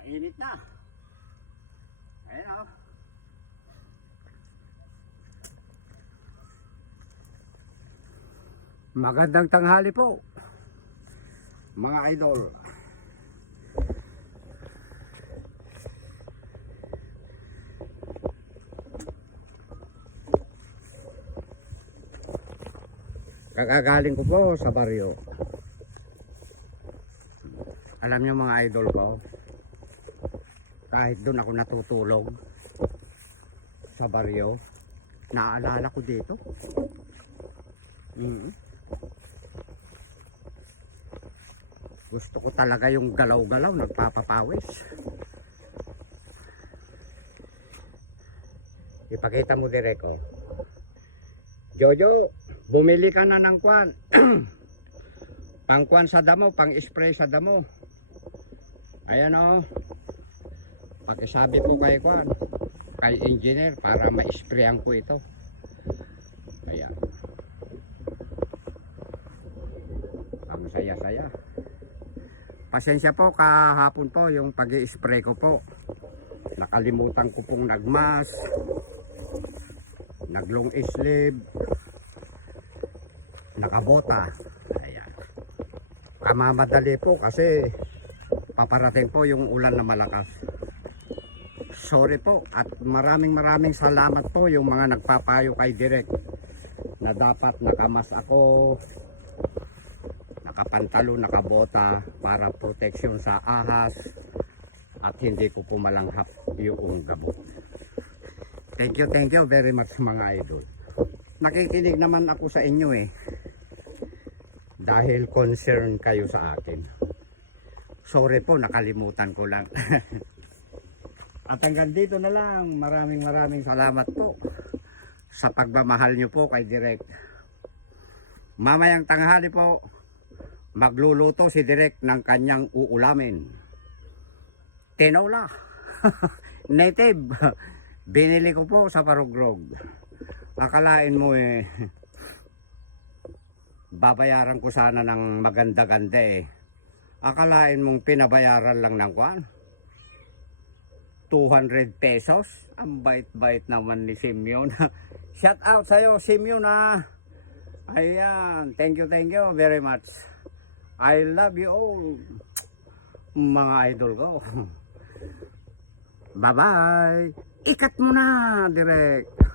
Mainit na. Ayan o. Magandang tanghali po, mga idol. Kakagaling ko po sa baryo. Alam niyo mga idol ko, kahit doon ako natutulog sa baryo, naaalala ko dito. Gusto ko talaga yung galaw-galaw, nagpapapawis. Ipakita mo direct oh. Jojo, bumili ka na ng kwan. Pang-kwan sa damo, pang-spray sa damo. Ayan oh. Pakisabi po kay kwan, kay engineer para ma-sprayan ko ito. Ayan. Ang saya-saya. Pasensya po kahapon po yung pag-i-spray ko po. Nakalimutan ko pong nagmask, naglong sleeve, nakabota. Ayan. Kamamadali po kasi paparating po yung ulan na malakas. Sorry po at maraming salamat po yung mga nagpapayo kay Direk na dapat nakamas ako, nakapantalo, nakabota para proteksyon sa ahas at hindi ko pumalanghap yung gabot. Thank you very much mga idol. Nakikinig naman ako sa inyo dahil concern kayo sa akin. Sorry po, nakalimutan ko lang. At hanggang dito na lang. Maraming salamat po sa pagmamahal nyo po kay Direk. Mamayang tanghali po, magluluto si Direk ng kanyang uulamin. Tinola. Native. Binili ko po sa Parugrog. Akalain mo babayaran ko sana ng maganda-ganda Akalain mong pinabayaran lang ng kwan? 200 pesos? Ang bait-bait naman ni Simeon. Shout out sa'yo Simeon Ayan, thank you very much. I love you all, mga idol ko. Bye bye. Ikat mo na direct.